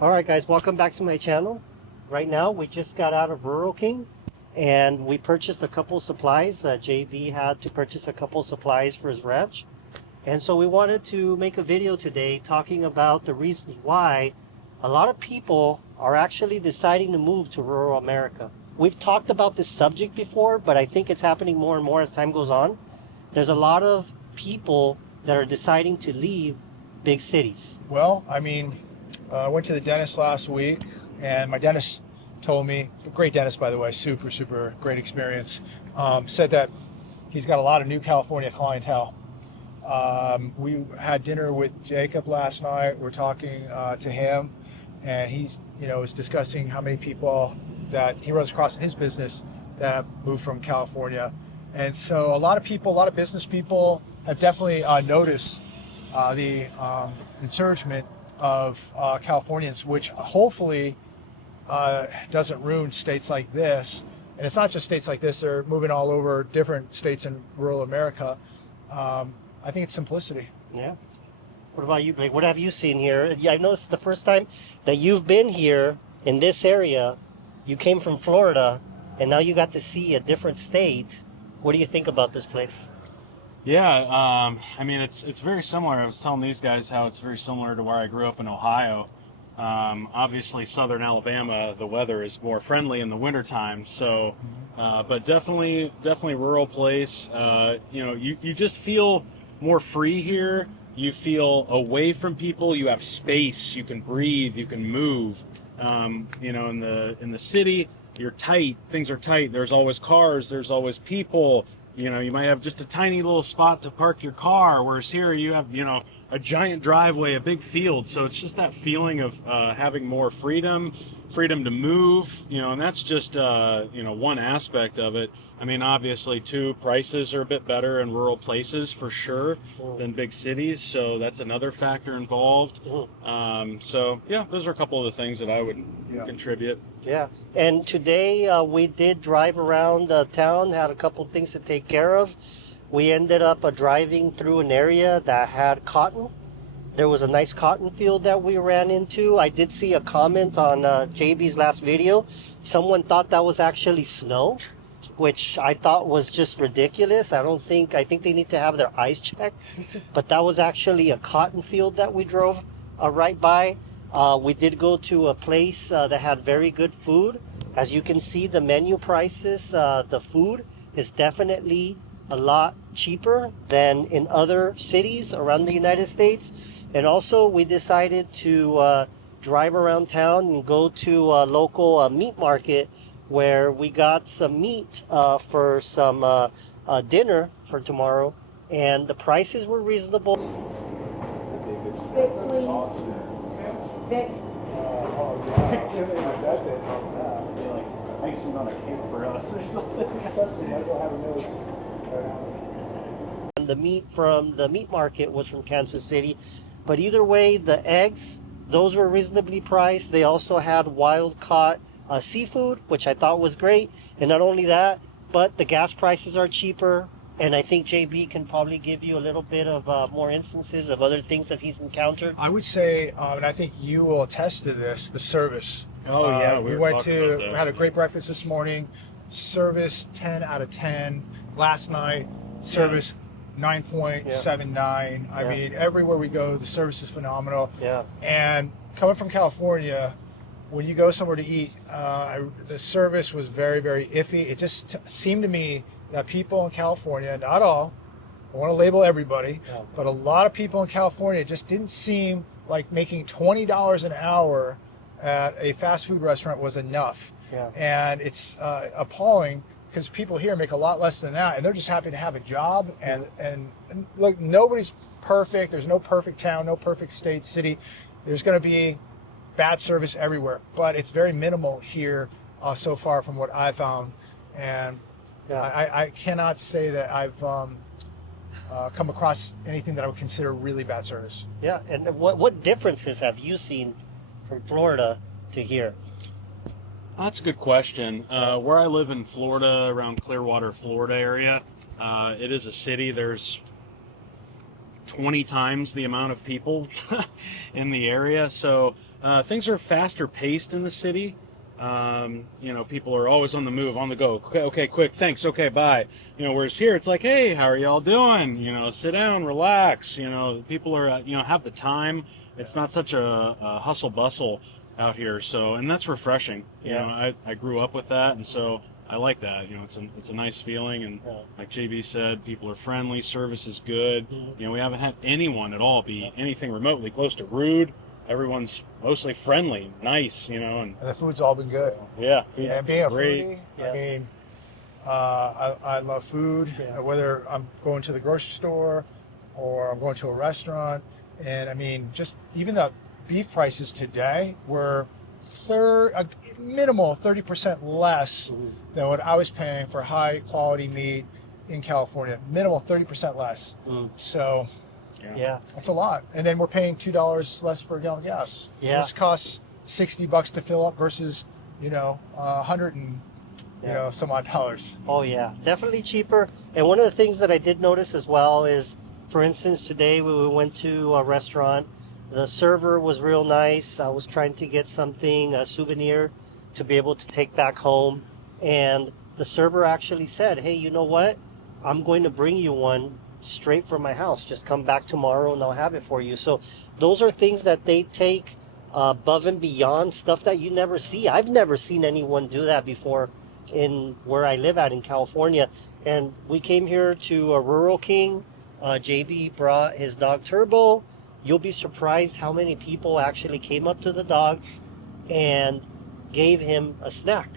Alright guys, welcome back to my channel. Right now we just got out of Rural King and we purchased a couple supplies. JB had to purchase a couple supplies for his ranch. And so we wanted to make a video today talking about the reasons why a lot of people are actually deciding to move to rural America. We've talked about this subject before, but I think it's happening more and more as time goes on. There's a lot of people that are deciding to leave big cities. Well, I went to the dentist last week, and my dentist told me, great dentist by the way, super great experience, said that he's got a lot of new California clientele. We had dinner with Jacob last night. We're talking to him, and he's was discussing how many people that he runs across in his business that have moved from California. And so a lot of people, a lot of business people have definitely noticed the insurgement of Californians, which hopefully doesn't ruin states like this. And it's not just states like this, they're moving all over different states in rural America. I think it's simplicity. Yeah. What about you, Blake? What have you seen here? Yeah, I've noticed the first time that you've been here in this area, you came from Florida, and now you got to see a different state. What do you think about this place? Yeah, it's very similar. I was telling these guys how it's very similar to where I grew up in Ohio. Obviously, southern Alabama, the weather is more friendly in the wintertime. So, but definitely rural place. You just feel more free here. You feel away from people. You have space. You can breathe. You can move. In the city, you're tight. Things are tight. There's always cars. There's always people. You might have just a tiny little spot to park your car, whereas here you have, a giant driveway, a big field. So it's just that feeling of having more freedom to move, and that's just, one aspect of it. Obviously, too, prices are a bit better in rural places for sure than big cities. So that's another factor involved. So, yeah, those are a couple of the things that I would contribute. Yeah. And today we did drive around town, had a couple things to take care of. We ended up driving through an area that had cotton. There was a nice cotton field that we ran into. I did see a comment on JB's last video. Someone thought that was actually snow, which I thought was just ridiculous. I think they need to have their eyes checked. But that was actually a cotton field that we drove right by. We did go to a place that had very good food. As you can see, the menu prices, the food is definitely a lot cheaper than in other cities around the United States. And also we decided to drive around town and go to a local meat market where we got some meat for some dinner for tomorrow, and the prices were reasonable. Vic, please. Vic. Icing on a cake for us or something. And the meat from the meat market was from Kansas City. But either way, the eggs, those were reasonably priced. They also had wild caught seafood, which I thought was great. And not only that, but the gas prices are cheaper. And I think JB can probably give you a little bit of more instances of other things that he's encountered. I would say, and I think you will attest to this, the service. Oh yeah, we had a great breakfast this morning. Service 10 out of 10. Last night, service 9.79. I mean, everywhere we go, the service is phenomenal. Yeah. And coming from California, when you go somewhere to eat, the service was very iffy. It just seemed to me that people in California, not all, I want to label everybody, but a lot of people in California just didn't seem like making $20 an hour at a fast food restaurant was enough. Yeah. And it's appalling because people here make a lot less than that, and they're just happy to have a job. And look, nobody's perfect. There's no perfect town, no perfect state, city. There's going to be bad service everywhere, but it's very minimal here so far from what I found. And I cannot say that I've come across anything that I would consider really bad service. Yeah, and what differences have you seen from Florida to here? That's a good question. Where I live in Florida, around Clearwater, Florida area, it is a city. There's 20 times the amount of people in the area. So Things are faster paced in the city. People are always on the move, on the go. Okay, quick, thanks, okay, bye. Whereas here it's like, hey, how are y'all doing? Sit down, relax. People are, have the time. It's not such a hustle bustle out here. So, and that's refreshing. I grew up with that, and so I like that. It's a nice feeling, and like JB said, people are friendly, service is good. We haven't had anyone at all be anything remotely close to rude. Everyone's mostly friendly, nice, and the food's all been good. Yeah, food's And being a great. foodie, Yeah. I mean, I love food. Whether I'm going to the grocery store or I'm going to a restaurant, and I mean, just even the beef prices today were a minimal 30% less than what I was paying for high quality meat in California. Minimal 30% less. So. Yeah. That's a lot. And then we're paying $2 less for a gallon of gas. Yeah. This costs $60 to fill up versus, $100 and some odd dollars. Oh yeah, definitely cheaper. And one of the things that I did notice as well is, for instance, today we went to a restaurant. The server was real nice. I was trying to get something, a souvenir, to be able to take back home. And the server actually said, hey, you know what? I'm going to bring you one straight from my house. Just come back tomorrow and I'll have it for you. So those are things that they take above and beyond, stuff that you never see. I've never seen anyone do that before in where I live at in California. And we came here to a Rural King. JB brought his dog Turbo. You'll be surprised how many people actually came up to the dog and gave him a snack.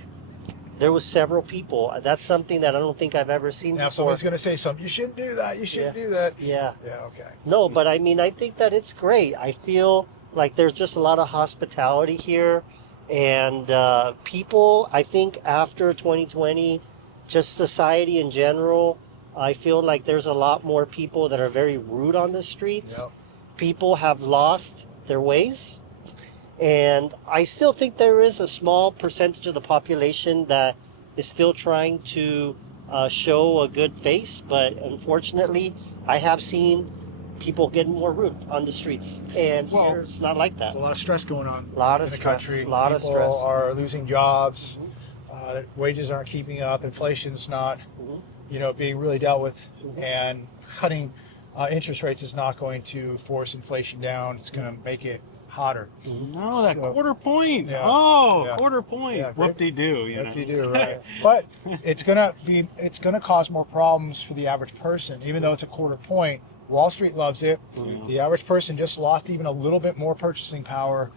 There was several people. That's something that I don't think I've ever seen Now before. someone's going to say something. You shouldn't do that. You shouldn't do that. Yeah. Yeah, okay. No, but I mean, I think that it's great. I feel like there's just a lot of hospitality here. And people, I think after 2020, just society in general, I feel like there's a lot more people that are very rude on the streets. Yep. People have lost their ways. And I still think there is a small percentage of the population that is still trying to show a good face. But unfortunately, I have seen people getting more rude on the streets. And Well, here it's not like that. There's a lot of stress going on Lot of in the stress, country. lot of People stress. are losing jobs. Wages aren't keeping up. Inflation's not, being really dealt with. And cutting interest rates is not going to force inflation down. It's going to make it hotter. No, that So- quarter point. Yeah. Oh, Yeah. quarter point. Yeah, Whoop-de-doo. Whoop-de-doo, right? But it's gonna cause more problems for the average person, even though it's a quarter point. Wall Street loves it. The average person just lost even a little bit more purchasing power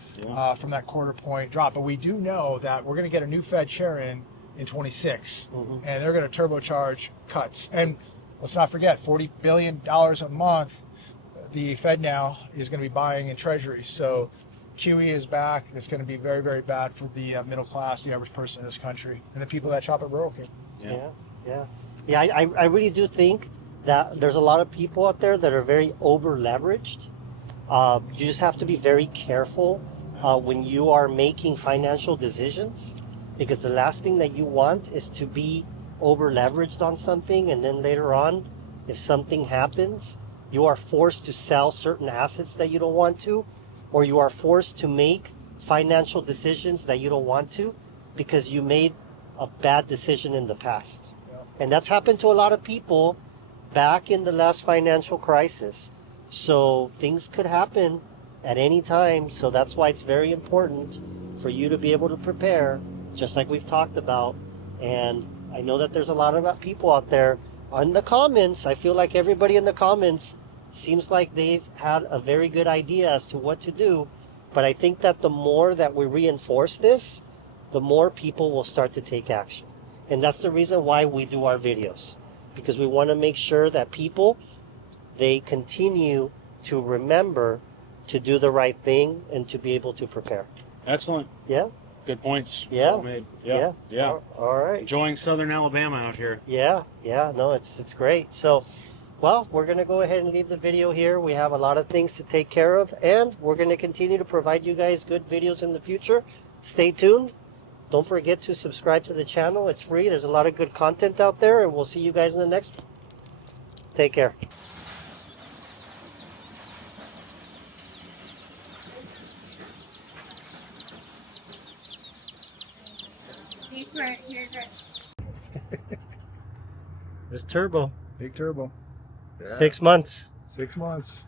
from that quarter point drop. But we do know that we're going to get a new Fed chair in 26, and they're going to turbocharge cuts. And let's not forget, $40 billion a month. The Fed now is going to be buying in treasuries. So QE is back. It's going to be very, very bad for the middle class, the average person in this country, and the people that shop at Rural King. Yeah. I really do think that there's a lot of people out there that are very over leveraged. You just have to be very careful when you are making financial decisions, because the last thing that you want is to be over leveraged on something, and then later on, if something happens, you are forced to sell certain assets that you don't want to, or you are forced to make financial decisions that you don't want to because you made a bad decision in the past. Yeah. And that's happened to a lot of people back in the last financial crisis. So things could happen at any time. So that's why it's very important for you to be able to prepare, just like we've talked about. And I know that there's a lot of people out there on the comments. I feel like everybody in the comments seems like they've had a very good idea as to what to do. But I think that the more that we reinforce this, the more people will start to take action. And that's the reason why we do our videos, because we want to make sure that people, they continue to remember to do the right thing and to be able to prepare. Excellent. Yeah? Good points. Yeah. Well made. Yeah. All right. Enjoying Southern Alabama out here. Yeah. No, it's great. So, well, we're going to go ahead and leave the video here. We have a lot of things to take care of, and we're going to continue to provide you guys good videos in the future. Stay tuned. Don't forget to subscribe to the channel. It's free. There's a lot of good content out there, and we'll see you guys in the next one. Take care. He's right here. There's Turbo. Big turbo. Yeah. 6 months. 6 months.